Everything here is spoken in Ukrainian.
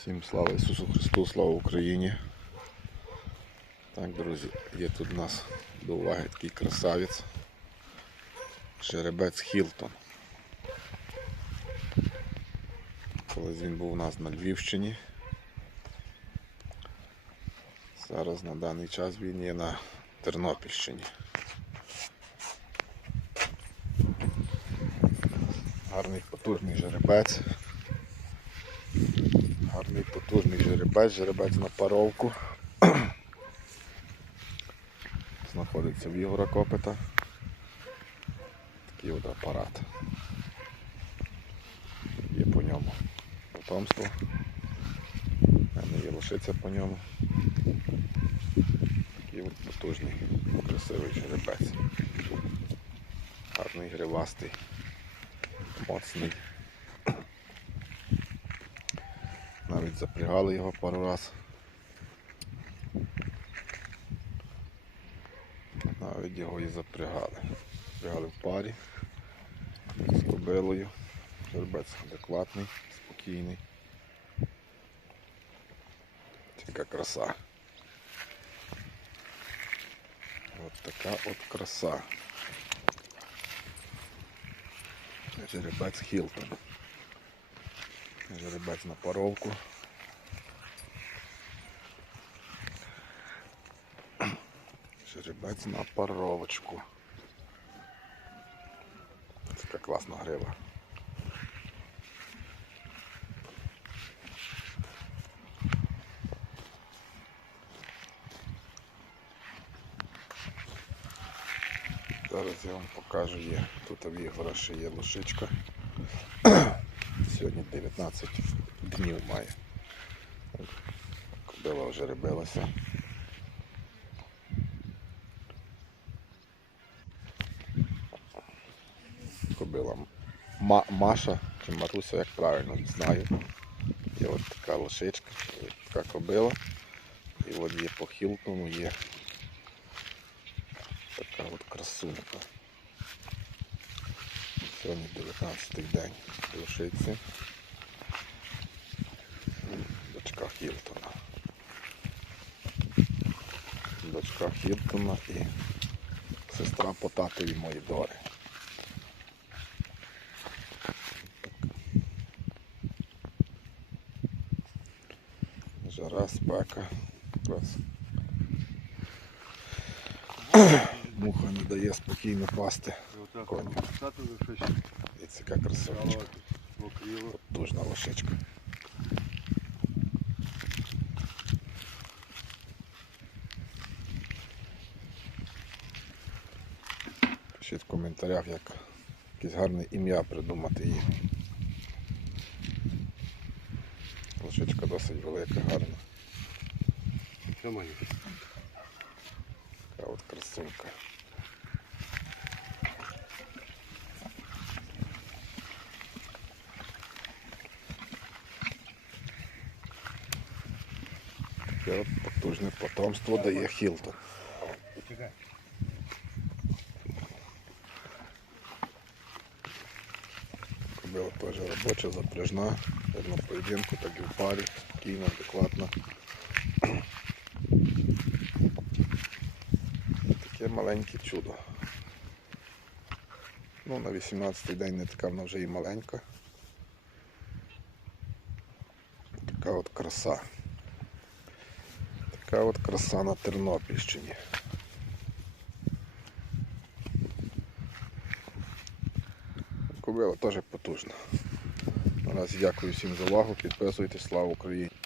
Всім слава Ісусу Христу, слава Україні. Так, друзі, є тут у нас до уваги такий красавець. Жеребець Хілтон. Колись він був у нас на Львівщині. Зараз на даний час він є на Тернопільщині. Гарний потужний жеребець. Гарний потужний жеребець, жеребець на паровку. Знаходиться в Ігора Копита. Такий от апарат. Є по ньому потомство. У мене є лошиця по ньому. Такий от потужний, красивий жеребець. Гарний гривастий, моцний. Навіть запрягали його пару раз. Навіть його і запрягали. Запрягали в парі з кобилою. Жеребець адекватний, спокійний. Така краса. От така от краса. Жеребець Хілтон. Жеребець на паровку. Жеребець на паровочку. Така класна грива. Зараз я вам покажу є. Тут в Ігора ще є лошичка. Сьогодні 19 днів має. Кобила вже рибилася. Кобила Ма- Маша чи Маруся, як правильно не знаю. Є от така лошичка, така кобила. І от є по Хілтону є така от красунка. Сьогодні 19 день лошиці. Дочка Хілтона. Дочка Хілтона і сестра по татові мої дори. Жара, спека. Якраз. Муха не дає спокійно пасти. Коні. І це яка красавичка. Потужна лошичка. Пишіть в коментарях, як якесь гарне ім'я придумати їй. Лошичка досить велика, гарна. Така от красунка. Таке от потужне потомство дає Хілтон. Кобила теж робоча, запряжна, на поєдинку, так і в парі, спокійно, адекватно. Таке маленьке чудо. Ну, на 18-й день не така вона вже і маленька. Така от краса. Така от краса на Тернопільщині. Кобила теж потужна. Наразі дякую всім за увагу. Підписуйтесь, слава Україні!